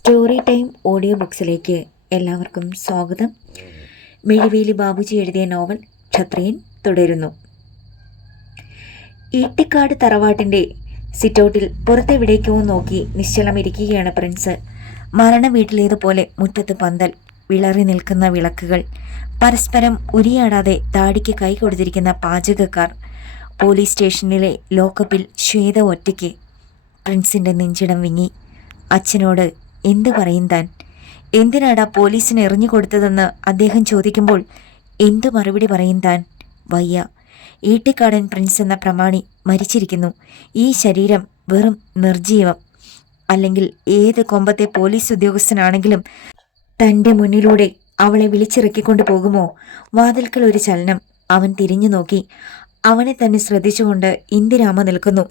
Story time audio ബുക്സിലേക്ക് എല്ലാവർക്കും സ്വാഗതം. മിഴിവേലി ബാബുജി എഴുതിയ നോവൽ ക്ഷത്രിയൻ തുടരുന്നു. ഈട്ടിക്കാട് തറവാട്ടിൻ്റെ സിറ്റൗട്ടിൽ പുറത്തെവിടേക്കോ നോക്കി നിശ്ചലമിരിക്കുകയാണ് പ്രിൻസ്. മരണ വീട്ടിലേതുപോലെ മുറ്റത്ത് പന്തൽ, വിളറി നിൽക്കുന്ന വിളക്കുകൾ, പരസ്പരം ഉരിയാടാതെ താടിക്ക് കൈ കൊടുത്തിരിക്കുന്ന പാചകക്കാർ, പോലീസ് സ്റ്റേഷനിലെ ലോക്കപ്പിൽ ശ്വേത ഒറ്റയ്ക്ക്. പ്രിൻസിൻ്റെ നെഞ്ചിടം വിങ്ങി. അച്ഛനോട് എന്ത് പറയും താൻ? എന്തിനാടാ പോലീസിന് എറിഞ്ഞു കൊടുത്തതെന്ന് അദ്ദേഹം ചോദിക്കുമ്പോൾ എന്തു മറുപടി പറയും താൻ? വയ്യ. ഈട്ടിക്കാടൻ പ്രിൻസ് എന്ന പ്രമാണി മരിച്ചിരിക്കുന്നു. ഈ ശരീരം വെറും നിർജീവം. അല്ലെങ്കിൽ ഏത് കൊമ്പത്തെ പോലീസ് ഉദ്യോഗസ്ഥനാണെങ്കിലും തൻ്റെ മുന്നിലൂടെ അവളെ വിളിച്ചിറക്കിക്കൊണ്ട് പോകുമോ? വാതിൽക്കൽ ഒരു ചലനം. അവൻ തിരിഞ്ഞു നോക്കി. അവനെ തന്നെ ശ്രദ്ധിച്ചുകൊണ്ട് ഇന്ദിരാമ നിൽക്കുന്നു.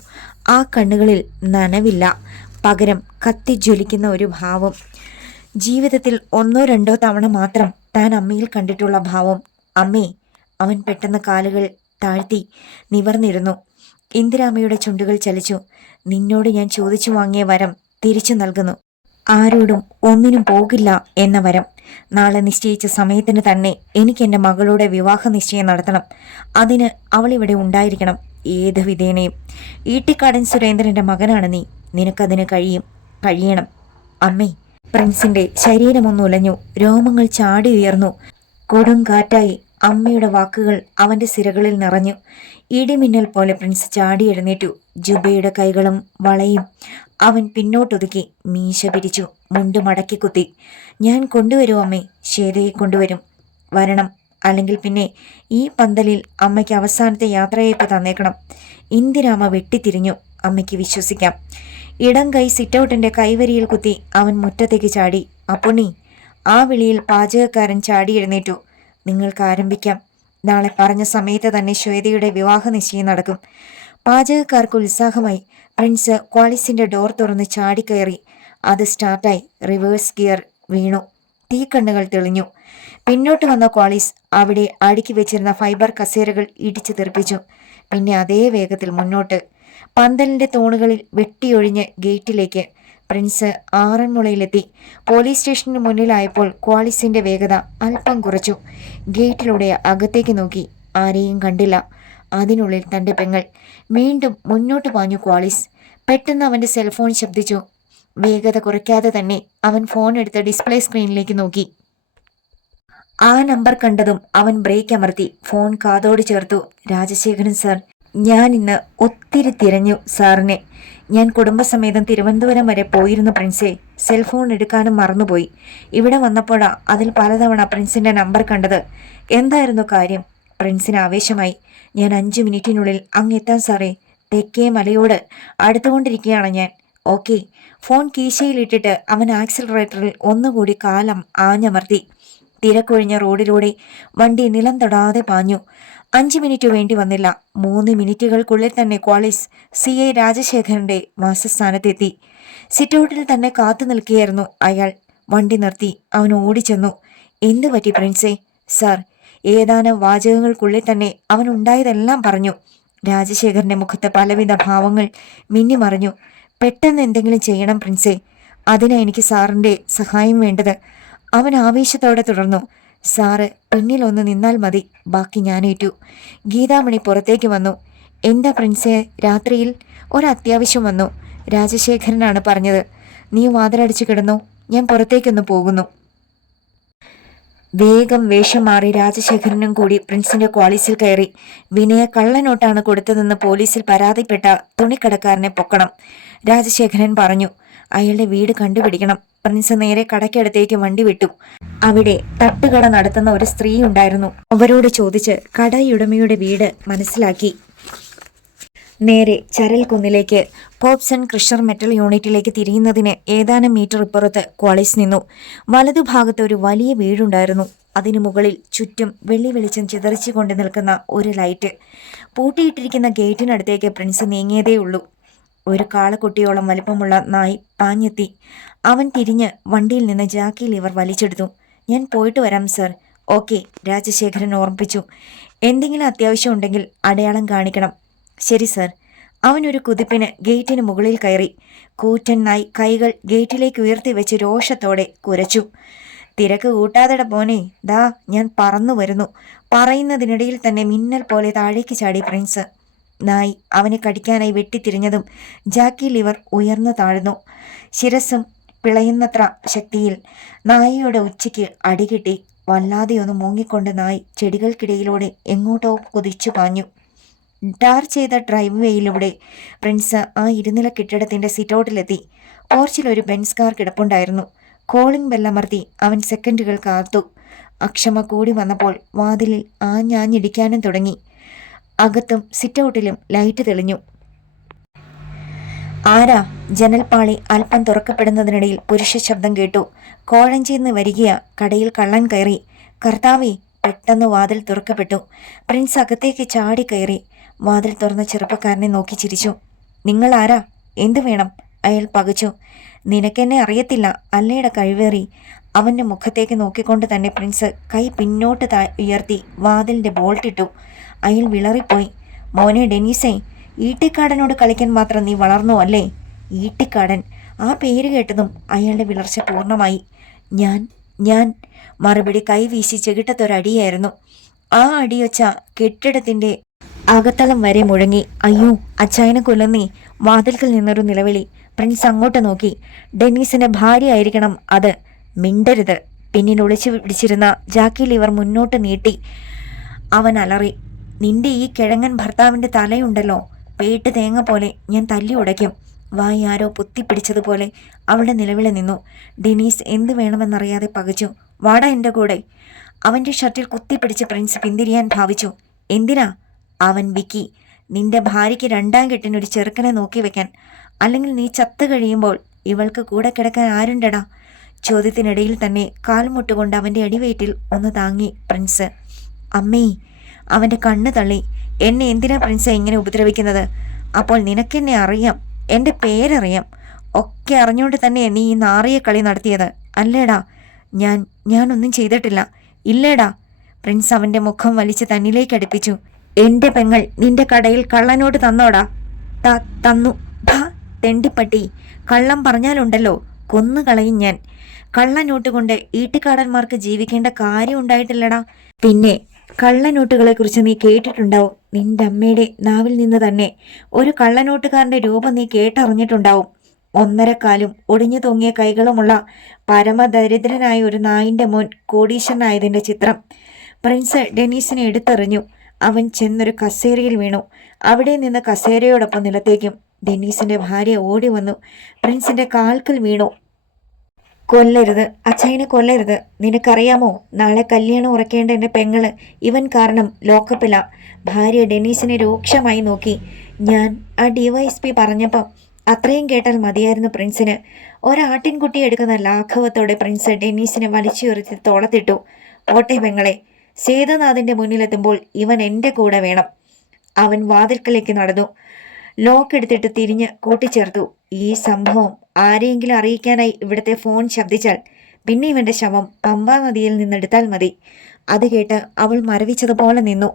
ആ കണ്ണുകളിൽ നനവില്ല, പകരം കത്തിജ്വലിക്കുന്ന ഒരു ഭാവം. ജീവിതത്തിൽ ഒന്നോ രണ്ടോ തവണ മാത്രം താൻ അമ്മയിൽ കണ്ടിട്ടുള്ള ഭാവം. അമ്മേ! അവൻ പെട്ടെന്ന് കാലുകൾ താഴ്ത്തി നിവർന്നിരുന്നു. ഇന്ദിരാമയുടെ ചുണ്ടുകൾ ചലിച്ചു. നിന്നോട് ഞാൻ ചോദിച്ചു വാങ്ങിയ വരം തിരിച്ചു നൽകുന്നു. ആരോടും ഒന്നിനും പോകില്ല എന്ന വരം. നാളെ നിശ്ചയിച്ച സമയത്തിന് തന്നെ എനിക്ക് എൻ്റെ മകളുടെ വിവാഹ നിശ്ചയം നടത്തണം. അതിന് അവളിവിടെ ഉണ്ടായിരിക്കണം, ഏത് വിധേനയും. ഈട്ടിക്കാടൻ സുരേന്ദ്രൻ്റെ മകനാണ് നീ. നിനക്കതിന് കഴിയണം. അമ്മേ! പ്രിൻസിന്റെ ശരീരമൊന്നു ഉലഞ്ഞു. രോമങ്ങൾ ചാടി ഉയർന്നു. കൊടുങ്കാറ്റായി അമ്മയുടെ വാക്കുകൾ അവന്റെ സിരകളിൽ നിറഞ്ഞു. ഇടിമിന്നൽ പോലെ പ്രിൻസ് ചാടി എഴുന്നേറ്റു. ജുബയുടെ കൈകളും വളയും അവൻ പിന്നോട്ടൊതുക്കി. മീശ പിരിച്ചു, മുണ്ട് മടക്കി കുത്തി. ഞാൻ കൊണ്ടുവരും അമ്മേ, ശ്വേതയെ കൊണ്ടുവരും. വരണം, അല്ലെങ്കിൽ പിന്നെ ഈ പന്തലിൽ അമ്മയ്ക്ക് അവസാനത്തെ യാത്രയയപ്പ് തന്നേക്കണം. ഇന്ദിരാമ വെട്ടിത്തിരിഞ്ഞു. അമ്മയ്ക്ക് വിശ്വസിക്കാം. ഇടം കൈ സിറ്റൗട്ടിന്റെ കൈവരിയിൽ കുത്തി അവൻ മുറ്റത്തേക്ക് ചാടി. അപ്പുണ്ണി! ആ വിളിയിൽ പാചകക്കാരൻ ചാടി എഴുന്നേറ്റു. നിങ്ങൾക്ക് ആരംഭിക്കാം. നാളെ പറഞ്ഞ സമയത്ത് തന്നെ ശ്വേതയുടെ വിവാഹ നിശ്ചയം നടക്കും. പാചകക്കാർക്ക് ഉത്സാഹമായി. പ്രിൻസ് ക്വാളിസിന്റെ ഡോർ തുറന്ന് ചാടിക്കയറി. അത് സ്റ്റാർട്ടായി. റിവേഴ്സ് ഗിയർ വീണു. തീക്കണ്ണുകൾ തെളിഞ്ഞു. പിന്നോട്ട് വന്ന ക്വാളിസ് അവിടെ അടുക്കി വെച്ചിരുന്ന ഫൈബർ കസേരകൾ ഇടിച്ചു തെറിപ്പിച്ചു. പിന്നെ അതേ വേഗത്തിൽ മുന്നോട്ട്. പന്തലിന്റെ തൂണുകളിൽ വെട്ടിയൊഴിഞ്ഞ് ഗേറ്റിലേക്ക്. പ്രിൻസ് ആറന്മുളയിലെത്തി. പോലീസ് സ്റ്റേഷന് മുന്നിലായപ്പോൾ ക്വാളിസിന്റെ വേഗത അല്പം കുറച്ചു. ഗേറ്റിലൂടെ അകത്തേക്ക് നോക്കി. ആരെയും കണ്ടില്ല. അതിനുള്ളിൽ തൻ്റെ പെങ്ങൾ. വീണ്ടും മുന്നോട്ട് പാഞ്ഞു ക്വാളിസ്. പെട്ടെന്ന് അവൻ്റെ സെൽഫോൺ ശബ്ദിച്ചു. വേഗത കുറയ്ക്കാതെ തന്നെ അവൻ ഫോൺ എടുത്ത് ഡിസ്പ്ലേ സ്ക്രീനിലേക്ക് നോക്കി. ആ നമ്പർ കണ്ടതും അവൻ ബ്രേക്ക് അമർത്തി. ഫോൺ കാതോട് ചേർത്തു. രാജശേഖരൻ സാർ, ഞാൻ ഇന്ന് ഒത്തിരി തിരഞ്ഞു സാറിനെ. ഞാൻ കുടുംബസമേതം തിരുവനന്തപുരം വരെ പോയിരുന്നു പ്രിൻസേ. സെൽഫോൺ എടുക്കാനും മറന്നുപോയി. ഇവിടെ വന്നപ്പോഴാ അതിൽ പലതവണ പ്രിൻസിന്റെ നമ്പർ കണ്ടത്. എന്തായിരുന്നു കാര്യം? പ്രിൻസിന് ആവേശമായി. ഞാൻ 5 മിനിറ്റിനുള്ളിൽ അങ്ങെത്താൻ സാറേ. തെക്കേ മലയോട് അടുത്തുകൊണ്ടിരിക്കുകയാണ് ഞാൻ. ഓക്കെ. ഫോൺ കീശയിലിട്ടിട്ട് അവൻ ആക്സിലറേറ്ററിൽ ഒന്നുകൂടി കാലം ആഞ്ഞമർത്തി. തിരക്കൊഴിഞ്ഞ റോഡിലൂടെ വണ്ടി നിലം തൊടാതെ പാഞ്ഞു. 5 മിനിറ്റ് വേണ്ടി വന്നില്ല. 3 മിനിറ്റുകൾക്കുള്ളിൽ തന്നെ ക്വാളിസ് CI രാജശേഖരന്റെ വാസസ്ഥാനത്തെത്തി. സിറ്റൗട്ടിൽ തന്നെ കാത്തു നിൽക്കുകയായിരുന്നു അയാൾ. വണ്ടി നിർത്തി. അവൻ ഓടിച്ചെന്നു. എന്തു പറ്റി പ്രിൻസേ? സാർ. ഏതാനും വാചകങ്ങൾക്കുള്ളിൽ തന്നെ അവൻ ഉണ്ടായതെല്ലാം പറഞ്ഞു. രാജശേഖരന്റെ മുഖത്ത് പലവിധ ഭാവങ്ങൾ മിന്നിമറിഞ്ഞു. പെട്ടെന്ന് എന്തെങ്കിലും ചെയ്യണം പ്രിൻസേ. അതിനാ എനിക്ക് സാറിന്റെ സഹായം വേണ്ടത്. അവൻ ആവേശത്തോടെ തുടർന്നു. സാറ് പിന്നിലൊന്ന് നിന്നാൽ മതി, ബാക്കി ഞാനേറ്റു. ഗീതാമണി പുറത്തേക്ക് വന്നു. എന്താ പ്രിൻസേ? രാത്രിയിൽ ഒരത്യാവശ്യം വന്നു. രാജശേഖരനാണ് പറഞ്ഞത്. നീ വാതിലടിച്ചു കിടന്നു, ഞാൻ പുറത്തേക്കൊന്ന് പോകുന്നു. വേഗം വേഷം മാറി രാജശേഖരനും കൂടി പ്രിൻസിന്റെ ക്വാളിസിൽ കയറി. വിനയ കള്ളനോട്ടാണ് കൊടുത്തതെന്ന് പോലീസിൽ പരാതിപ്പെട്ട തുണിക്കടക്കാരനെ പൊക്കണം, രാജശേഖരൻ പറഞ്ഞു. അയാളുടെ വീട് കണ്ടുപിടിക്കണം. പ്രിൻസ് നേരെ കടയ്ക്കടുത്തേക്ക് വണ്ടി വിട്ടു. അവിടെ തട്ടുകട നടത്തുന്ന ഒരു സ്ത്രീ ഉണ്ടായിരുന്നു. അവരോട് ചോദിച്ച് കടയുടമയുടെ വീട് മനസ്സിലാക്കി. നേരെ ചരൽ കുന്നിലേക്ക് പോപ്സൺ ക്രിഷർ മെറ്റൽ യൂണിറ്റിലേക്ക് തിരിയുന്നതിന് ഏതാനും മീറ്റർ ഇപ്പുറത്ത് ക്വാളിസ് നിന്നു. വലതുഭാഗത്ത് ഒരു വലിയ വീടുണ്ടായിരുന്നു. അതിനു മുകളിൽ ചുറ്റും വെള്ളി വെളിച്ചം ചിതറിച്ചു കൊണ്ട് നിൽക്കുന്ന ഒരു ലൈറ്റ്. പൂട്ടിയിട്ടിരിക്കുന്ന ഗേറ്റിനടുത്തേക്ക് പ്രിൻസ് നീങ്ങിയതേയുള്ളൂ. ഒരു കാളക്കുട്ടിയോളം വലിപ്പമുള്ള നായ് പാഞ്ഞെത്തി. അവൻ തിരിഞ്ഞ് വണ്ടിയിൽ നിന്ന് ജാക്കി ലിവർ വലിച്ചെടുത്തു. ഞാൻ പോയിട്ട് വരാം സർ. ഓക്കെ, രാജശേഖരൻ ഓർമ്മിപ്പിച്ചു. എന്തെങ്കിലും അത്യാവശ്യം ഉണ്ടെങ്കിൽ അടയാളം കാണിക്കണം. ശരി സർ. അവനൊരു കുതിപ്പിന് ഗേറ്റിന് മുകളിൽ കയറി. കൂറ്റൻ നായി കൈകൾ ഗേറ്റിലേക്ക് ഉയർത്തി വെച്ച് രോഷത്തോടെ കുരച്ചു. തിരക്ക് കൂട്ടാതെട പോനെ, ദാ ഞാൻ പറന്നു വരുന്നു. പറയുന്നതിനിടയിൽ തന്നെ മിന്നൽ പോലെ താഴേക്ക് ചാടി പ്രിൻസ്. നായി അവനെ കടിക്കാനായി വെട്ടിത്തിരിഞ്ഞതും ജാക്കി ലിവർ ഉയർന്നു താഴ്ന്നു. ശിരസും പിളയുന്നത്ര ശക്തിയിൽ നായിയുടെ ഉച്ചയ്ക്ക് അടികിട്ടി. വല്ലാതെയൊന്ന് മൂങ്ങിക്കൊണ്ട് നായി ചെടികൾക്കിടയിലൂടെ എങ്ങോട്ടോ കുതിച്ചു പാഞ്ഞു. ടാർ ചെയ്ത ഡ്രൈവ് വേയിലൂടെ പ്രിൻസ് ആ ഇരുനില കെട്ടിടത്തിന്റെ സിറ്റൗട്ടിലെത്തി. പോർച്ചിൽ ഒരു ബെൻസ് കാർ കിടപ്പുണ്ടായിരുന്നു. കോളിംഗ് ബെല്ലമർത്തി അവൻ സെക്കൻഡുകൾ കാത്തു. അക്ഷമ കൂടി വന്നപ്പോൾ വാതിലിൽ ആഞ്ഞാഞ്ഞിടിക്കാനും തുടങ്ങി. അകത്തും സിറ്റൗട്ടിലും ലൈറ്റ് തെളിഞ്ഞു. ആരാ? ജനൽപ്പാളി അല്പം തുറക്കപ്പെടുന്നതിനിടയിൽ പുരുഷ ശബ്ദം കേട്ടു. കോഴഞ്ചിന്ന് വരികയാ, കടയിൽ കള്ളൻ കയറി. കർത്താവേ! പെട്ടെന്ന് വാതിൽ തുറക്കപ്പെട്ടു. പ്രിൻസ് അകത്തേക്ക് ചാടി കയറി. വാതിൽ തുറന്ന ചെറുപ്പക്കാരനെ നോക്കി ചിരിച്ചു. നിങ്ങൾ ആരാ? എന്തു വേണം? അയാൾ പകച്ചു. നിനക്കെന്നെ അറിയത്തില്ല അല്ലേട കഴിവേറി. അവൻ്റെ മുഖത്തേക്ക് നോക്കിക്കൊണ്ട് തന്നെ പ്രിൻസ് കൈ പിന്നോട്ട് ഉയർത്തി വാതിലിൻ്റെ ബോൾട്ടിട്ടു. അയാൾ വിളറിപ്പോയി. മോനെ ഡെനീസേ, ഈട്ടിക്കാടനോട് കളിക്കാൻ മാത്രം നീ വളർന്നു അല്ലേ? ഈട്ടിക്കാടൻ! ആ പേര് കേട്ടതും അയാളുടെ വിളർച്ച പൂർണ്ണമായി. ഞാൻ മറുപടി കൈവീശി ചെകിട്ടത്തൊരടിയായിരുന്നു. ആ അടിയൊച്ച കെട്ടിടത്തിൻ്റെ അകത്തളം വരെ മുഴങ്ങി. അയ്യോ, അച്ചായനെ കൊല്ലുന്നേ! വാതിൽക്കൽ നിന്നൊരു നിലവിളി. പ്രിൻസ് അങ്ങോട്ട് നോക്കി. ഡെന്നീസിന്റെ ഭാര്യ ആയിരിക്കണം അത്. മിണ്ടരുത്! പിന്നിൽ ഒളിച്ചു പിടിച്ചിരുന്ന ജാക്കി ലിവർ മുന്നോട്ട് നീട്ടി. അവൻ അലറി. നിന്റെ ഈ കിഴങ്ങൻ ഭർത്താവിൻ്റെ തലയുണ്ടല്ലോ, പേട്ട് തേങ്ങ പോലെ ഞാൻ തല്ലി ഉടയ്ക്കും. വായി ആരോ പൊത്തിപ്പിടിച്ചതുപോലെ അവളുടെ നിലവിളി നിന്നു. ഡെനീസ് എന്ത് വേണമെന്നറിയാതെ പകച്ചു. വാടാ എൻ്റെ കൂടെ! അവൻ്റെ ഷർട്ടിൽ കുത്തിപ്പിടിച്ച് പ്രിൻസ് പിന്തിരിയാൻ ഭാവിച്ചു. എന്തിനാ? അവൻ വിക്കി. നിന്റെ ഭാര്യയ്ക്ക് രണ്ടാം കെട്ടിനൊരു ചെറുക്കനെ നോക്കി വെക്കാൻ. അല്ലെങ്കിൽ നീ ചത്തു കഴിയുമ്പോൾ ഇവൾക്ക് കൂടെ കിടക്കാൻ ആരുണ്ടടാ? ചോദ്യത്തിനിടയിൽ തന്നെ കാൽമുട്ടുകൊണ്ട് അവൻ്റെ അടിവയറ്റിൽ ഒന്ന് താങ്ങി പ്രിൻസ്. അമ്മേ! അവൻ്റെ കണ്ണ് തള്ളി. എന്നെ എന്തിനാ പ്രിൻസ് ഇങ്ങനെ ഉപദ്രവിക്കുന്നത്? അപ്പോൾ നിനക്കെന്നെ അറിയാം, എൻ്റെ പേരറിയാം. ഒക്കെ അറിഞ്ഞുകൊണ്ട് തന്നെ നീ ഈ നാറിയ കളി നടത്തിയത് അല്ലേടാ? ഞാനൊന്നും ചെയ്തിട്ടില്ല. ഇല്ലേടാ? പ്രിൻസ് അവൻ്റെ മുഖം വലിച്ച് തന്നിലേക്ക് അടുപ്പിച്ചു. എൻ്റെ പെങ്ങൾ നിന്റെ കടയിൽ കള്ളനോട്ട് തന്നോടാ? തന്നു. ഭാ തെണ്ടിപ്പട്ടി! കള്ളം പറഞ്ഞാലുണ്ടല്ലോ കൊന്നുകളയും ഞാൻ. കള്ളനോട്ട് കൊണ്ട് ഈട്ടിക്കാടന്മാർക്ക് ജീവിക്കേണ്ട കാര്യം ഉണ്ടായിട്ടില്ലടാ. പിന്നെ കള്ളനോട്ടുകളെ കുറിച്ച് നീ കേട്ടിട്ടുണ്ടാവും. നിന്റെ അമ്മയുടെ നാവിൽ നിന്ന് തന്നെ. ഒരു കള്ളനോട്ടുകാരൻ്റെ രൂപം നീ കേട്ടറിഞ്ഞിട്ടുണ്ടാവും. 1.5 കാലും ഒടിഞ്ഞു തൂങ്ങിയ കൈകളുമുള്ള പരമദരിദ്രനായ ഒരു നായിൻ്റെ മോൻ കോടീശ്വരനായതിൻ്റെ ചിത്രം. പ്രിൻസ് ഡെനീസിനെ എടുത്തെറിഞ്ഞു. അവൻ ചെന്നൊരു കസേരയിൽ വീണു. അവിടെ നിന്ന് കസേരയോടൊപ്പം നിലത്തേക്കും. ഡെനീസിന്റെ ഭാര്യ ഓടി വന്നു പ്രിൻസിന്റെ കാൽക്കൽ വീണു. കൊല്ലരുത്, അച്ഛനെ കൊല്ലരുത്. നിനക്കറിയാമോ, നാളെ കല്യാണം ഉറക്കേണ്ട എൻ്റെ പെങ്ങള് ഇവൻ കാരണം ലോക്കപ്പില. ഭാര്യ ഡെനീസിനെ രൂക്ഷമായി നോക്കി. ഞാൻ ആ DYSP പറഞ്ഞപ്പം അത്രയും കേട്ടാൽ മതിയായിരുന്നു പ്രിൻസിന്. ഒരാട്ടിൻകുട്ടി എടുക്കുന്ന ലാഘവത്തോടെ പ്രിൻസ് ഡെനീസിനെ വലിച്ചുയർത്തി തോളത്തിട്ടു. ഓട്ടെ പെങ്ങളെ, സേതുനാഥിന്റെ മുന്നിലെത്തുമ്പോൾ ഇവൻ എൻ്റെ കൂടെ വേണം. അവൻ വാതിൽക്കലേക്ക് നടന്നു. ലോക്ക് എടുത്തിട്ട് തിരിഞ്ഞ് കൂട്ടിച്ചേർത്തു. ഈ സംഭവം ആരെയെങ്കിലും അറിയിക്കാനായി ഇവിടുത്തെ ഫോൺ ശബ്ദിച്ചാൽ പിന്നെ ഇവന്റെ ശവം പമ്പാ നദിയിൽ നിന്നെടുത്താൽ മതി. അത് കേട്ട് അവൾ മരവിച്ചതുപോലെ നിന്നു.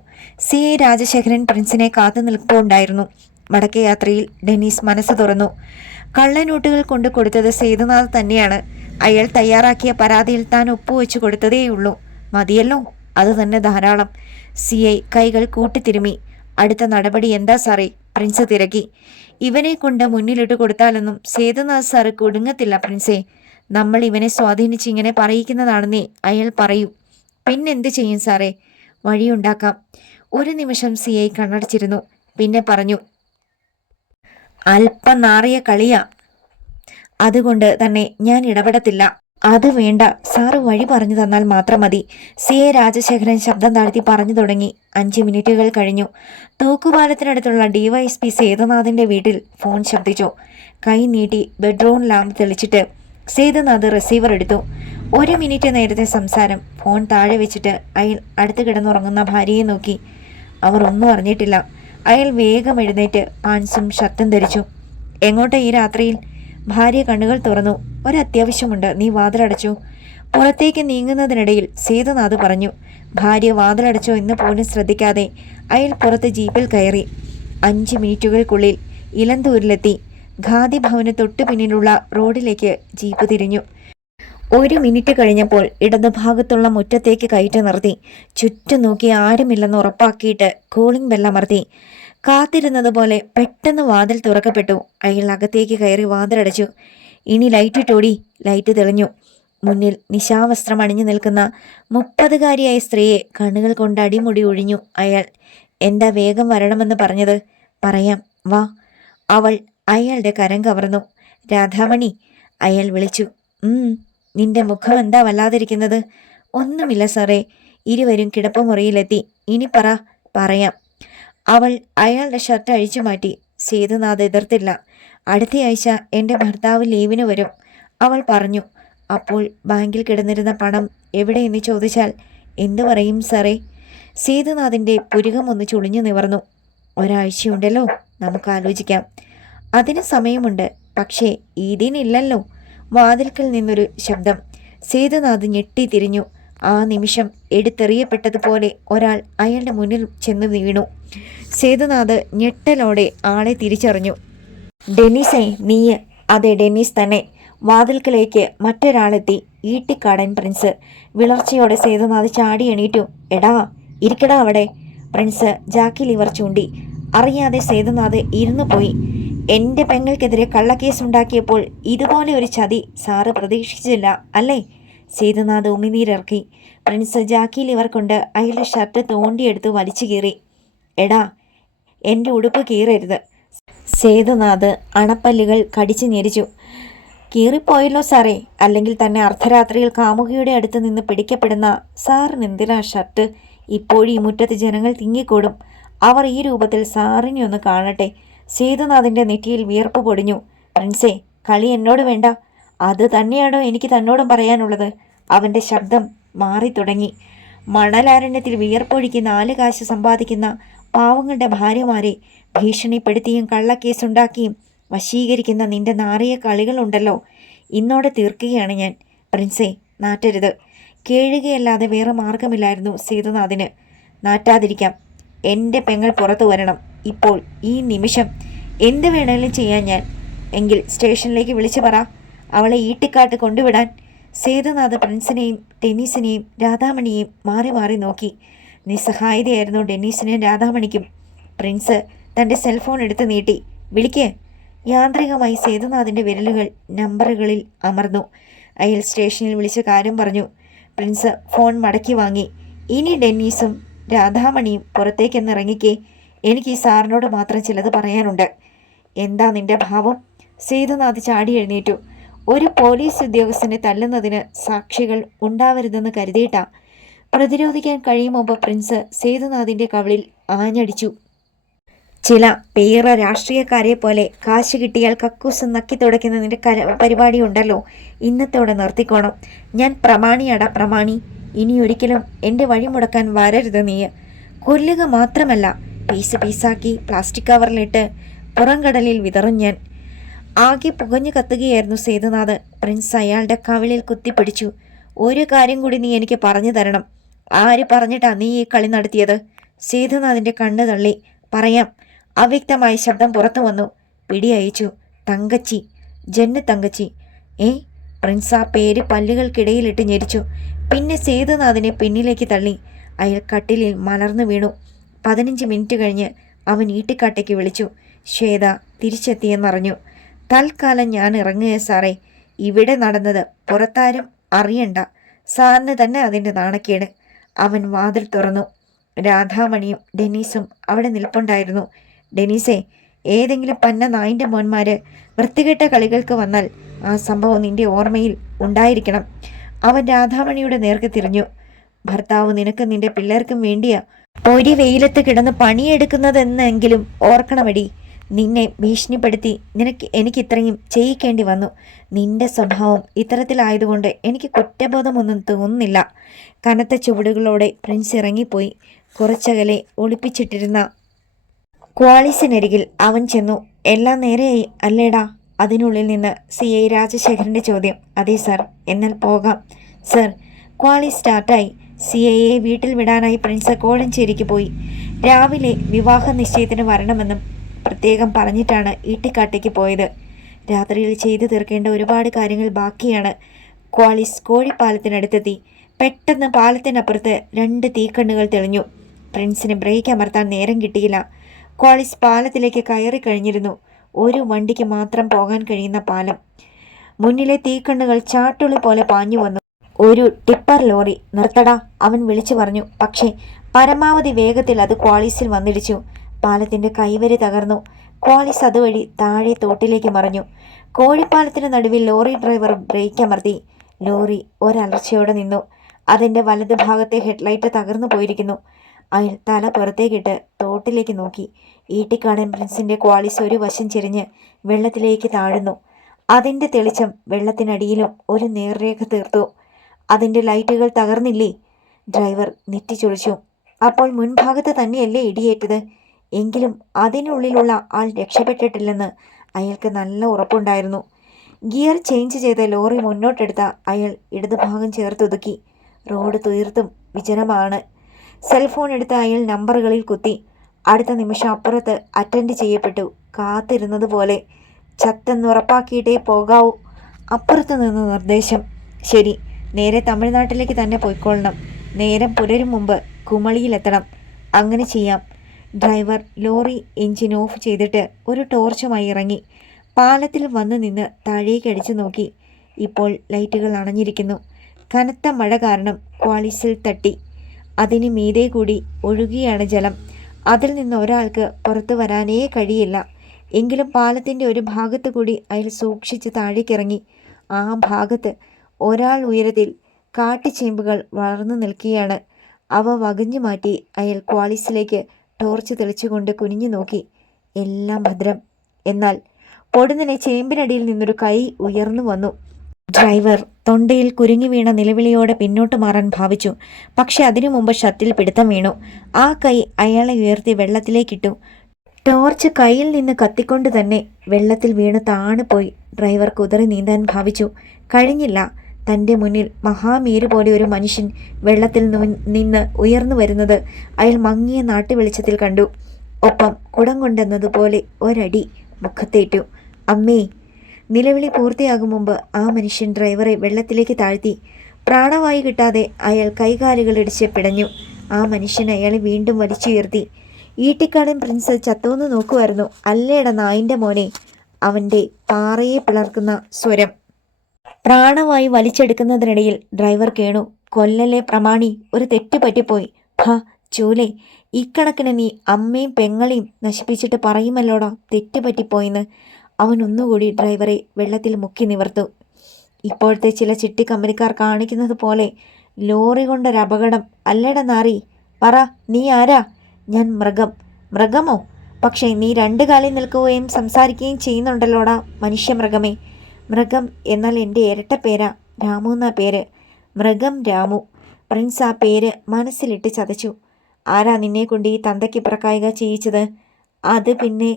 CI രാജശേഖരൻ പ്രിൻസിനെ കാത്തു നിൽപ്പുണ്ടായിരുന്നു. വടക്കേ യാത്രയിൽ ഡെനീസ് മനസ്സ് തുറന്നു. കള്ളനോട്ടുകൾ കൊണ്ട് കൊടുത്തത് സേതുനാഥ് തന്നെയാണ്. അയാൾ തയ്യാറാക്കിയ പരാതിയിൽ താൻ ഒപ്പുവെച്ചു കൊടുത്തതേയുള്ളൂ. മതിയല്ലോ, അത് തന്നെ ധാരാളം. CI കൈകൾ കൂട്ടിത്തിരുമി. അടുത്ത നടപടി എന്താ സാറേ? പ്രിൻസ് തിരക്കി. ഇവനെ കൊണ്ട് മുന്നിലിട്ട് കൊടുത്താലൊന്നും സേതുനാഥ് സാറ് കുടുങ്ങത്തില്ല പ്രിൻസേ. നമ്മൾ ഇവനെ സ്വാധീനിച്ച് ഇങ്ങനെ പറയിക്കുന്നതാണെന്നേ അയാൾ പറയൂ. പിന്നെന്ത് ചെയ്യും സാറേ? വഴിയുണ്ടാക്കാം. ഒരു നിമിഷം CI കണ്ണടച്ചിരുന്നു. പിന്നെ പറഞ്ഞു, അല്പം നാറിയ കളിയാ, അതുകൊണ്ട് തന്നെ ഞാൻ ഇടപെടത്തില്ല. അത് വേണ്ട, സാറ് വഴി പറഞ്ഞു തന്നാൽ മാത്രം മതി. CI രാജശേഖരൻ ശബ്ദം താഴ്ത്തി പറഞ്ഞു തുടങ്ങി. 5 മിനിറ്റുകൾ കഴിഞ്ഞു. തൂക്കുപാലത്തിനടുത്തുള്ള DYSP സേതുനാഥിന്റെ വീട്ടിൽ ഫോൺ ശബ്ദിച്ചു. കൈ നീട്ടി ബെഡ്റൂം ലാമ്പ് തെളിച്ചിട്ട് സേതുനാഥ് റിസീവർ എടുത്തു. 1 മിനിറ്റ് നേരത്തെ സംസാരം. ഫോൺ താഴെ വെച്ചിട്ട് അയാൾ അടുത്ത് കിടന്നുറങ്ങുന്ന ഭാര്യയെ നോക്കി. അവർ ഒന്നും അറിഞ്ഞിട്ടില്ല. അയാൾ വേഗം എഴുന്നേറ്റ് പാൻസും ഷർട്ടും ധരിച്ചു. എങ്ങോട്ടാ ഈ രാത്രിയിൽ? ഭാര്യ കണ്ണുകൾ തുറന്നു. ഒരത്യാവശ്യമുണ്ട്, നീ വാതിലടച്ചു. പുറത്തേക്ക് നീങ്ങുന്നതിനിടയിൽ സേതുനാഥ് പറഞ്ഞു. ഭാര്യ വാതിലടച്ചോ എന്ന് പോലും ശ്രദ്ധിക്കാതെ അയാൾ പുറത്ത് ജീപ്പിൽ കയറി. 5 മിനിറ്റുകൾക്കുള്ളിൽ ഇലന്തൂരിലെത്തി. ഖാദി ഭവന് തൊട്ടു പിന്നിലുള്ള റോഡിലേക്ക് ജീപ്പ് തിരിഞ്ഞു. 1 മിനിറ്റ് കഴിഞ്ഞപ്പോൾ ഇടതുഭാഗത്തുള്ള മുറ്റത്തേക്ക് കയറ്റി നിർത്തി. ചുറ്റും നോക്കി ആരുമില്ലെന്ന് ഉറപ്പാക്കിയിട്ട് കോളിംഗ് ബെല്ലമർത്തി. കാത്തിരുന്നതുപോലെ പെട്ടെന്ന് വാതിൽ തുറക്കപ്പെട്ടു. അയാൾ അകത്തേക്ക് കയറി വാതിലടച്ചു. ഇനി ലൈറ്റ് ഇട്ടോടി. ലൈറ്റ് തെളിഞ്ഞു. മുന്നിൽ നിശാവസ്ത്രം അണിഞ്ഞു നിൽക്കുന്ന 30-കാരിയായ സ്ത്രീയെ കണ്ണുകൾ കൊണ്ട് അടിമുടി ഒഴിഞ്ഞു അയാൾ. എന്താ വേഗം വരണമെന്ന് പറഞ്ഞത്? പറയാം, വാ. അവൾ അയാളുടെ കരം കവർന്നു. രാധാമണി, അയാൾ വിളിച്ചു. നിന്റെ മുഖം എന്താ വല്ലാതിരിക്കുന്നത്? ഒന്നുമില്ല സാറേ. ഇരുവരും കിടപ്പുമുറിയിലെത്തി. ഇനി പറ. പറയാം. അവൾ അയാളുടെ ഷർട്ട് അഴിച്ചു മാറ്റി. സേതുനാഥ് എതിർത്തില്ല. അടുത്തയാഴ്ച എൻ്റെ ഭർത്താവ് ലീവിന് വരും, അവൾ പറഞ്ഞു. അപ്പോൾ ബാങ്കിൽ കിടന്നിരുന്ന പണം എവിടെയെന്ന് ചോദിച്ചാൽ എന്തു പറയും സാറേ? സേതുനാഥിൻ്റെ പുരുകം ഒന്ന് ചുളിഞ്ഞു നിവർന്നു. ഒരാഴ്ചയുണ്ടല്ലോ, നമുക്ക് ആലോചിക്കാം. അതിന് സമയമുണ്ട്. പക്ഷേ ഇതിനില്ലല്ലോ. വാതിൽക്കൽ നിന്നൊരു ശബ്ദം. സേതുനാഥ് ഞെട്ടി തിരിഞ്ഞു. ആ നിമിഷം എടുത്തെറിയപ്പെട്ടതുപോലെ ഒരാൾ അയാളുടെ മുന്നിൽ ചെന്ന് വീണു. സേതുനാഥ് ഞെട്ടലോടെ ആളെ തിരിച്ചറിഞ്ഞു. ഡെന്നീസേ, നീയ്? അതെ, ഡെന്നീസ് തന്നെ. വാതിൽക്കലേക്ക് മറ്റൊരാളെത്തി. ഈട്ടിക്കാടൻ പ്രിൻസ്. വിളർച്ചയോടെ സേതുനാഥ് ചാടി എണീറ്റു. എടാ, ഇരിക്കടാ അവിടെ. പ്രിൻസ് ജാക്കി ലിവർ ചൂണ്ടി. അറിയാതെ സേതുനാഥ് ഇരുന്നു പോയി. എൻ്റെ പെങ്ങൾക്കെതിരെ കള്ളക്കേസുണ്ടാക്കിയപ്പോൾ ഇതുപോലെ ഒരു ചതി സാറ് പ്രതീക്ഷിച്ചില്ല അല്ലേ? സേതുനാഥ് ഉമിനീരിറക്കി. പ്രിൻസ് ജാക്കി ലിവർ കൊണ്ട് അയാളുടെ ഷർട്ട് തോണ്ടിയെടുത്ത് വലിച്ചു കീറി. എടാ, എൻ്റെ ഉടുപ്പ് കീറരുത്. സേതുനാഥ് അണപ്പല്ലുകൾ കടിച്ചു ഞെരിച്ചു. കീറിപ്പോയല്ലോ സാറേ. അല്ലെങ്കിൽ തന്നെ അർദ്ധരാത്രിയിൽ കാമുകിയുടെ അടുത്ത് നിന്ന് പിടിക്കപ്പെടുന്ന സാറിനെന്തിനാ ഷർട്ട്? ഇപ്പോഴും ഈ മുറ്റത്ത് ജനങ്ങൾ തിങ്ങിക്കൂടും. അവർ ഈ രൂപത്തിൽ സാറിനെ ഒന്ന് കാണട്ടെ. സേതുനാഥിൻ്റെ നെറ്റിയിൽ വിയർപ്പ് പൊടിഞ്ഞു. പ്രിൻസേ, കളി എന്നോട് വേണ്ട. അത് തന്നെയാണോ എനിക്ക് തന്നോടും പറയാനുള്ളത്? അവൻ്റെ ശബ്ദം മാറി തുടങ്ങി. മണലാരണ്യത്തിൽ വിയർപ്പൊഴുക്കി 4 കാശ് സമ്പാദിക്കുന്ന പാവങ്ങളുടെ ഭാര്യമാരെ ഭീഷണിപ്പെടുത്തിയും കള്ളക്കേസുണ്ടാക്കിയും വശീകരിക്കുന്ന നിന്റെ നാറിയ കളികളുണ്ടല്ലോ, ഇന്നോടെ തീർക്കുകയാണ് ഞാൻ. പ്രിൻസേ, നാറ്റരുത്. കേഴുകയല്ലാതെ വേറെ മാർഗമില്ലായിരുന്നു സേതുനാഥിന്. നാറ്റാതിരിക്കാം. എൻ്റെ പെങ്ങൾ പുറത്തു വരണം. ഇപ്പോൾ, ഈ നിമിഷം. എന്ത് വേണമെങ്കിലും ചെയ്യാൻ ഞാൻ. എങ്കിൽ സ്റ്റേഷനിലേക്ക് വിളിച്ചു പറ, അവളെ ഈട്ടിക്കാട്ട് കൊണ്ടുവിടാൻ. സേതുനാഥ് പ്രിൻസിനെയും ഡെന്നീസിനെയും രാധാമണിയെയും മാറി മാറി നോക്കി. നിസ്സഹായതയായിരുന്നു ഡെന്നീസിനും രാധാമണിക്കും. പ്രിൻസ് തൻ്റെ സെൽഫോൺ എടുത്ത് നീട്ടി. വിളിക്ക്. യാന്ത്രികമായി സേതുനാഥിൻ്റെ വിരലുകൾ നമ്പറുകളിൽ അമർന്നു. അയാൾ സ്റ്റേഷനിൽ വിളിച്ച് കാര്യം പറഞ്ഞു. പ്രിൻസ് ഫോൺ മടക്കി വാങ്ങി. ഇനി ഡെന്നീസും രാധാമണിയും പുറത്തേക്കെന്നിറങ്ങിക്കേ. എനിക്ക് ഈ സാറിനോട് മാത്രം ചിലത് പറയാനുണ്ട്. എന്താ നിന്റെ ഭാവം? സേതുനാഥ് ചാടി എഴുന്നേറ്റു. ഒരു പോലീസ് ഉദ്യോഗസ്ഥനെ തല്ലുന്നതിന് സാക്ഷികൾ ഉണ്ടാവരുതെന്ന് കരുതിയിട്ടാ. പ്രതിരോധിക്കാൻ കഴിയും മുമ്പ് പ്രിൻസ് സേതുനാഥിൻ്റെ കവിളിൽ ആഞ്ഞടിച്ചു. ചില പേറ രാഷ്ട്രീയക്കാരെ പോലെ കാശ് കിട്ടിയാൽ കക്കൂസ് നക്കി തുടയ്ക്കുന്നതിൻ്റെ പരിപാടി ഉണ്ടല്ലോ, ഇന്നത്തോടെ നിർത്തിക്കോണം. ഞാൻ പ്രമാണിയാടാ, പ്രമാണി. ഇനി ഒരിക്കലും എൻ്റെ വഴി മുടക്കാൻ വരരുത് നീ. കൊല്ലുക മാത്രമല്ല, പീസ് പീസാക്കി പ്ലാസ്റ്റിക് കവറിലിട്ട് പുറംകടലിൽ വിതറും ഞാൻ. ആകെ പുകഞ്ഞു കത്തുകയായിരുന്നു സേതുനാഥ്. പ്രിൻസ് അയാളുടെ കവിളിൽ കുത്തിപ്പിടിച്ചു. ഒരു കാര്യം കൂടി നീ എനിക്ക് പറഞ്ഞു തരണം. ആര് പറഞ്ഞിട്ടാ നീ ഈ കളി നടത്തിയത്? സേതുനാഥിൻ്റെ കണ്ണ് തള്ളി. പറയാം. അവ്യക്തമായ ശബ്ദം പുറത്തു വന്നു. പിടിയയച്ചു. തങ്കച്ചി, ജന്ന തങ്കച്ചി. പ്രിൻസ് ആ പേര് പല്ലുകൾക്കിടയിലിട്ട് ഞെരിച്ചു. പിന്നെ സേതുനാഥിനെ പിന്നിലേക്ക് തള്ളി. അയാൾ കട്ടിലിൽ മലർന്നു വീണു. 15 മിനിറ്റ് കഴിഞ്ഞ് അവൻ ഈട്ടിക്കാട്ടേക്ക് വിളിച്ചു. ശ്വേത തിരിച്ചെത്തിയെന്നറിഞ്ഞു. തൽക്കാലം ഞാൻ ഇറങ്ങുക സാറേ. ഇവിടെ നടന്നത് പുറത്താരും അറിയണ്ട. സാറിന് തന്നെ അതിൻ്റെ നാണക്കേട്. അവൻ വാതിൽ തുറന്നു. രാധാമണിയും ഡെന്നീസും അവിടെ നിൽപ്പുണ്ടായിരുന്നു. ഡെന്നീസേ, ഏതെങ്കിലും പന്ന നായിൻ്റെ മോന്മാര് വൃത്തികെട്ട കളികൾക്ക് വന്നാൽ ആ സംഭവം നിന്റെ ഓർമ്മയിൽ ഉണ്ടായിരിക്കണം. അവൻ രാധാമണിയുടെ നേർക്ക് തിരിഞ്ഞു. ഭർത്താവ് നിനക്ക് നിന്റെ പിള്ളേർക്കും വേണ്ടിയാ ഒരു വെയിലത്ത് കിടന്ന് പണിയെടുക്കുന്നതെന്നെങ്കിലും ഓർക്കണമടി. നിന്നെ ഭീഷണിപ്പെടുത്തി എനിക്ക് ഇത്രയും ചെയ്യിക്കേണ്ടി വന്നു. നിന്റെ സ്വഭാവം ഇത്തരത്തിലായതുകൊണ്ട് എനിക്ക് കുറ്റബോധമൊന്നും തോന്നുന്നില്ല. കനത്ത ചുവടുകളോടെ പ്രിൻസ് ഇറങ്ങിപ്പോയി. കുറച്ചകലെ ഒളിപ്പിച്ചിട്ടിരുന്ന ക്വാളിസിനരികിൽ അവൻ ചെന്നു. എല്ലാം നേരെയായി അല്ലേടാ? അതിനുള്ളിൽ നിന്ന് CI രാജശേഖരൻ്റെ ചോദ്യം. അതെ സാർ. എന്നാൽ പോകാം സാർ. ക്വാളി സ്റ്റാർട്ടായി. CIയെ വീട്ടിൽ വിടാനായി പ്രിൻസ് കോഴഞ്ചേരിക്ക് പോയി. രാവിലെ വിവാഹ നിശ്ചയത്തിന് വരണമെന്നും പ്രത്യേകം പറഞ്ഞിട്ടാണ് ഈട്ടിക്കാട്ടേക്ക് പോയത്. രാത്രിയിൽ ചെയ്തു തീർക്കേണ്ട ഒരുപാട് കാര്യങ്ങൾ ബാക്കിയാണ്. ക്വാളിസ് കോഴിപ്പാലത്തിനടുത്തെത്തി. പെട്ടെന്ന് പാലത്തിനപ്പുറത്ത് 2 തീക്കണ്ണുകൾ തെളിഞ്ഞു. പ്രിൻസിന് ബ്രേക്ക് അമർത്താൻ നേരം കിട്ടിയില്ല. ക്വാളിസ് പാലത്തിലേക്ക് കയറി കഴിഞ്ഞിരുന്നു. ഒരു വണ്ടിക്ക് മാത്രം പോകാൻ കഴിയുന്ന പാലം. മുന്നിലെ തീക്കണ്ണുകൾ ചാട്ടുളി പോലെ പാഞ്ഞു വന്നു. ഒരു ടിപ്പർ ലോറി. നിർത്തടാ, അവൻ വിളിച്ചു പറഞ്ഞു. പക്ഷേ പരമാവധി വേഗത്തിൽ അത് ക്വാളിസിൽ വന്നിടിച്ചു. പാലത്തിന്റെ കൈവരി തകർന്നു. ക്വാളിസ് അതുവഴി താഴെ തോട്ടിലേക്ക് മറിഞ്ഞു. കോഴിപ്പാലത്തിന് നടുവിൽ ലോറി ഡ്രൈവർ ബ്രേക്ക് അമർത്തി. ലോറി ഒരലർച്ചയോടെ നിന്നു. അതിന്റെ വലത് ഭാഗത്തെ ഹെഡ്ലൈറ്റ് തകർന്നു പോയിരിക്കുന്നു. അയാൾ തല പുറത്തേക്കിട്ട് തോട്ടിലേക്ക് നോക്കി. ഈട്ടിക്കാടൻ പ്രിൻസിന്റെ ക്വാളിസ് ഒരു വശം ചെരിഞ്ഞ് വെള്ളത്തിലേക്ക് താഴുന്നു. അതിന്റെ തെളിച്ചം വെള്ളത്തിനടിയിലും ഒരു നേർരേഖ തീർത്തു. അതിന്റെ ലൈറ്റുകൾ തകർന്നില്ലേ? ഡ്രൈവർ നെറ്റിച്ചൊളിച്ചു. അപ്പോൾ മുൻഭാഗത്ത് തന്നെയല്ലേ ഇടിയേറ്റത്? എങ്കിലും അതിനുള്ളിലുള്ള ആൾ രക്ഷപ്പെട്ടിട്ടില്ലെന്ന് അയാൾക്ക് നല്ല ഉറപ്പുണ്ടായിരുന്നു. ഗിയർ ചേഞ്ച് ചെയ്ത് ലോറി മുന്നോട്ടെടുത്ത അയാൾ ഇടതുഭാഗം ചേർത്തൊതുക്കി. റോഡ് തീർത്തും വിജനമാണ്. സെൽഫോൺ എടുത്ത് അയാൾ നമ്പറുകളിൽ കുത്തി. അടുത്ത നിമിഷം അപ്പുറത്ത് അറ്റൻഡ് ചെയ്യപ്പെട്ടു. കാത്തിരുന്നത് പോലെ. ചത്തെന്നുറപ്പാക്കിയിട്ടേ പോകാവൂ. അപ്പുറത്ത് നിന്ന് നിർദ്ദേശം. ശരി, നേരെ തമിഴ്നാട്ടിലേക്ക് തന്നെ പോയിക്കൊള്ളണം. നേരം പുലരും മുമ്പ് കുമളിയിലെത്തണം. അങ്ങനെ ചെയ്യാം. ഡ്രൈവർ ലോറി എഞ്ചിൻ ഓഫ് ചെയ്തിട്ട് ഒരു ടോർച്ചുമായി ഇറങ്ങി. പാലത്തിൽ വന്ന് നിന്ന് താഴേക്കടിച്ചു നോക്കി. ഇപ്പോൾ ലൈറ്റുകൾ അണഞ്ഞിരിക്കുന്നു. കനത്ത മഴ കാരണം ക്വാളിസിൽ തട്ടി. അതിന് മീതെ കൂടി ഒഴുകിയാണ് ജലം. അതിൽ നിന്ന് ഒരാൾക്ക് പുറത്തു വരാനേ കഴിയില്ല. എങ്കിലും പാലത്തിൻ്റെ ഒരു ഭാഗത്ത് കൂടി അയാൾ സൂക്ഷിച്ച് താഴേക്കിറങ്ങി. ആ ഭാഗത്ത് ഒരാൾ ഉയരത്തിൽ കാട്ടുചേമ്പുകൾ വളർന്നു നിൽക്കുകയാണ്. അവ വകഞ്ഞു മാറ്റി അയാൾ ക്വാളിസിലേക്ക് ടോർച്ച് തെളിച്ചുകൊണ്ട് കുനിഞ്ഞു നോക്കി. എല്ലാം ഭദ്രം. എന്നാൽ പൊടുന്നനെ ചേമ്പിനടിയിൽ നിന്നൊരു കൈ ഉയർന്നു വന്നു. ഡ്രൈവർ തൊണ്ടയിൽ കുരുങ്ങി വീണ നിലവിളിയോടെ പിന്നോട്ട് മാറാൻ ഭാവിച്ചു. പക്ഷെ അതിനു മുമ്പ് ഷട്ടിൽ പിടുത്തം വീണു. ആ കൈ അയാളെ ഉയർത്തി വെള്ളത്തിലേക്കിട്ടു. ടോർച്ച് കയ്യിൽ നിന്ന് കത്തിക്കൊണ്ട് തന്നെ വെള്ളത്തിൽ വീണ് താണുപോയി. ഡ്രൈവർ കുതറി നീന്താൻ ഭാവിച്ചു. കഴിഞ്ഞില്ല. തൻ്റെ മുന്നിൽ മഹാമേരു പോലെ ഒരു മനുഷ്യൻ വെള്ളത്തിൽ നിന്ന് ഉയർന്നു വരുന്നത് അയാൾ മങ്ങിയ നാട്ടുവെളിച്ചത്തിൽ കണ്ടു. ഒപ്പം കുടം കൊണ്ടെന്നതുപോലെ ഒരടി മുഖത്തേറ്റു. അമ്മേ! നിലവിളി പൂർത്തിയാകും മുമ്പ് ആ മനുഷ്യൻ ഡ്രൈവറെ വെള്ളത്തിലേക്ക് താഴ്ത്തി. പ്രാണവായു കിട്ടാതെ അയാൾ കൈകാലുകൾ ഇടിച്ച് പിടഞ്ഞു. ആ മനുഷ്യൻ അയാളെ വീണ്ടും വലിച്ചുയർത്തി. ഈട്ടിക്കാടൻ പ്രിൻസ് ചത്തോന്ന് നോക്കുമായിരുന്നു. അല്ലേട നായിൻ്റെ മോനെ. അവൻ്റെ പാറയെ പിളർക്കുന്ന സ്വരം. പ്രാണവായു വലിച്ചെടുക്കുന്നതിനിടയിൽ ഡ്രൈവർ കേണു. കൊല്ലലെ പ്രമാണി, ഒരു തെറ്റ് പറ്റിപ്പോയി. ചൂലേ, ഇക്കണക്കിന് നീ അമ്മയും പെങ്ങളെയും നശിപ്പിച്ചിട്ട് പറയുമല്ലോടാ തെറ്റ് പറ്റിപ്പോയിന്ന്. അവൻ ഒന്നുകൂടി ഡ്രൈവറെ വെള്ളത്തിൽ മുക്കി നിവർത്തു. ഇപ്പോഴത്തെ ചില ചിട്ടിക്കമ്പനിക്കാർ കാണിക്കുന്നത് പോലെ ലോറി കൊണ്ടൊരപകടം അല്ലേട നാറി. പറ, നീ ആരാ? ഞാൻ മൃഗം. മൃഗമോ? പക്ഷേ നീ 2 കാലിൽ നിൽക്കുകയും സംസാരിക്കുകയും ചെയ്യുന്നുണ്ടല്ലോടാ മനുഷ്യമൃഗമേ. മൃഗം എന്നാൽ എൻ്റെ ഇരട്ട പേരാ. രാമു എന്നാ പേര്. മൃഗം രാമു. പ്രിൻസ് ആ പേര് മനസ്സിലിട്ട് ചതച്ചു. ആരാ നിന്നെ കൊണ്ട് ഈ തന്തയ്ക്ക് പ്രക്കായിക ചെയ്യിച്ചത്? അത് പിന്നെ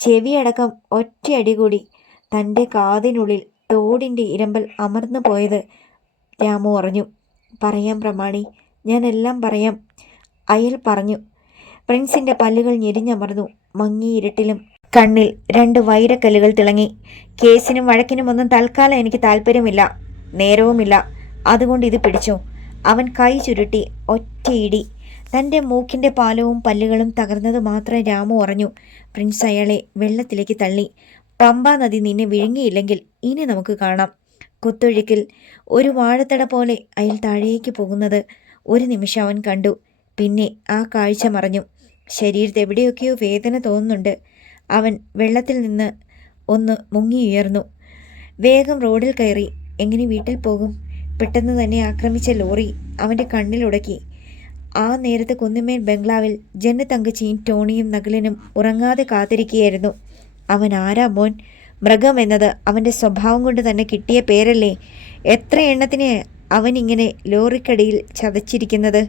ചെവിയടക്കം ഒറ്റയടി കൂടി തൻ്റെ കാതിനുള്ളിൽ തോടിൻ്റെ ഇരമ്പൽ അമർന്നു പോയത് രാമു പറഞ്ഞു. പറയാം പ്രമാണി, ഞാൻ എല്ലാം പറയാം, അയാൾ പറഞ്ഞു. പ്രിൻസിൻ്റെ പല്ലുകൾ ഞെരിഞ്ഞമർന്നു. മങ്ങി ഇരുട്ടിലും കണ്ണിൽ 2 വൈരക്കല്ലുകൾ തിളങ്ങി. കേസിനും വഴക്കിനുമൊന്നും തൽക്കാലം എനിക്ക് താല്പര്യമില്ല, നേരവുമില്ല. അതുകൊണ്ട് ഇത് പിടിച്ചു. അവൻ കൈ ചുരുട്ടി ഒറ്റയിടി. തൻ്റെ മൂക്കിൻ്റെ പാലവും പല്ലുകളും തകർന്നത് മാത്രം രാമു അറിഞ്ഞു. പ്രിൻസ് അയാളെ വെള്ളത്തിലേക്ക് തള്ളി. പമ്പാ നദി നിന്നെ വിഴുങ്ങിയില്ലെങ്കിൽ ഇനി നമുക്ക് കാണാം. കുത്തൊഴുക്കിൽ ഒരു വാഴത്തട പോലെ അയാൾ താഴേക്ക് പോകുന്നത് ഒരു നിമിഷം അവൻ കണ്ടു. പിന്നെ ആ കാഴ്ച മറഞ്ഞു. ശരീരത്ത് എവിടെയൊക്കെയോ വേദന തോന്നുന്നുണ്ട്. അവൻ വെള്ളത്തിൽ നിന്ന് ഒന്ന് മുങ്ങിയുയർന്നു. വേഗം റോഡിൽ കയറി. എങ്ങനെ വീട്ടിൽ പോകും? പെട്ടെന്ന് തന്നെ ആക്രമിച്ച ലോറി അവൻ്റെ കണ്ണിലുടക്കി. ആ നേരത്ത് കുന്നുമേൽ ബംഗ്ലാവിൽ ജന്ന തങ്കച്ചിയും ടോണിയും നകുലനും ഉറങ്ങാതെ കാത്തിരിക്കുകയായിരുന്നു. അവൻ ആരാ മോൻ? മൃഗം എന്നത് അവൻ്റെ സ്വഭാവം കൊണ്ട് തന്നെ കിട്ടിയ പേരല്ലേ? എത്ര എണ്ണത്തിന് അവനിങ്ങനെ ലോറിക്കടിയിൽ ചതച്ചിരിക്കുന്നത്?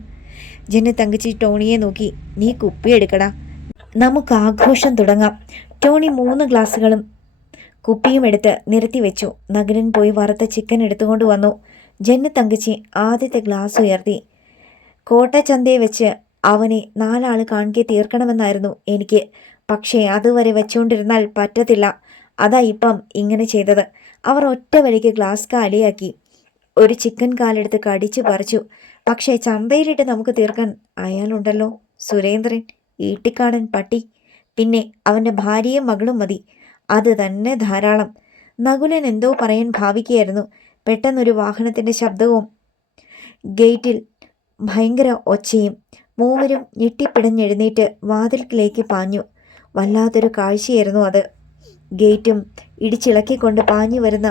ജന്ന തങ്കച്ചി ടോണിയെ നോക്കി. നീ കുപ്പിയെടുക്കടാ, നമുക്ക് ആഘോഷം തുടങ്ങാം. ടോണി 3 ഗ്ലാസുകളും കുപ്പിയും എടുത്ത് നിരത്തി വെച്ചു. നകുലൻ പോയി വറുത്ത ചിക്കൻ എടുത്തുകൊണ്ട് വന്നു. ജന്ന തങ്കച്ചി ആദ്യത്തെ ഗ്ലാസ് ഉയർത്തി. കോട്ടച്ചന്തയെ വെച്ച് അവനെ 4 ആൾ കാണുകെ തീർക്കണമെന്നായിരുന്നു എനിക്ക്. പക്ഷേ അതുവരെ വെച്ചുകൊണ്ടിരുന്നാൽ പറ്റത്തില്ല. അതാ ഇപ്പം ഇങ്ങനെ ചെയ്തത്. അവർ ഒറ്റ വഴിക്ക് ഗ്ലാസ് കാലിയാക്കി. ഒരു ചിക്കൻ കാലെടുത്ത് കടിച്ചു പറിച്ചു. പക്ഷേ ചന്തയിലിട്ട് നമുക്ക് തീർക്കാൻ അയാളുണ്ടല്ലോ, സുരേന്ദ്രൻ, ഈട്ടിക്കാടൻ പട്ടി. പിന്നെ അവൻ്റെ ഭാര്യയും മകളും മതി. അത് തന്നെ ധാരാളം. നകുലൻ എന്തോ പറയാൻ ഭാവിക്കുകയായിരുന്നു. പെട്ടെന്നൊരു വാഹനത്തിൻ്റെ ശബ്ദവും ഗേറ്റിൽ ഭയങ്കര ഒച്ചയും. മൂവരും ഞെട്ടിപ്പിടഞ്ഞെഴുന്നേറ്റ് വാതിൽക്കിലേക്ക് പാഞ്ഞു. വല്ലാത്തൊരു കാഴ്ചയായിരുന്നു അത്. ഗേറ്റും ഇടിച്ചിളക്കിക്കൊണ്ട് പാഞ്ഞു വരുന്ന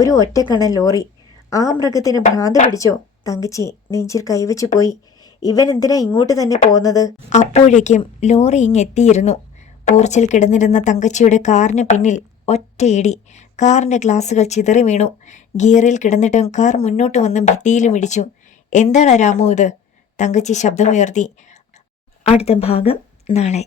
ഒരു ഒറ്റക്കണ്ണൻ ലോറി. ആ മൃഗത്തിന് ഭ്രാന്ത് പിടിച്ചോ? തങ്കച്ചി നെഞ്ചിൽ കൈവച്ചു പോയി. ഇവൻ എന്തിനാ ഇങ്ങോട്ട് തന്നെ പോകുന്നത്? അപ്പോഴേക്കും ലോറി ഇങ്ങെത്തിയിരുന്നു. പോർച്ചിൽ കിടന്നിരുന്ന തങ്കച്ചിയുടെ കാറിന് പിന്നിൽ ഒറ്റയിടി. കാറിൻ്റെ ഗ്ലാസുകൾ ചിതറി വീണു. ഗിയറിൽ കിടന്നിട്ടും കാർ മുന്നോട്ട് വന്ന് ഭിത്തിയിലും ഇടിച്ചു. എന്താണ് രാമു ഇത്? തങ്കച്ചി ശബ്ദമുയർത്തി. അടുത്ത ഭാഗം നാളെ.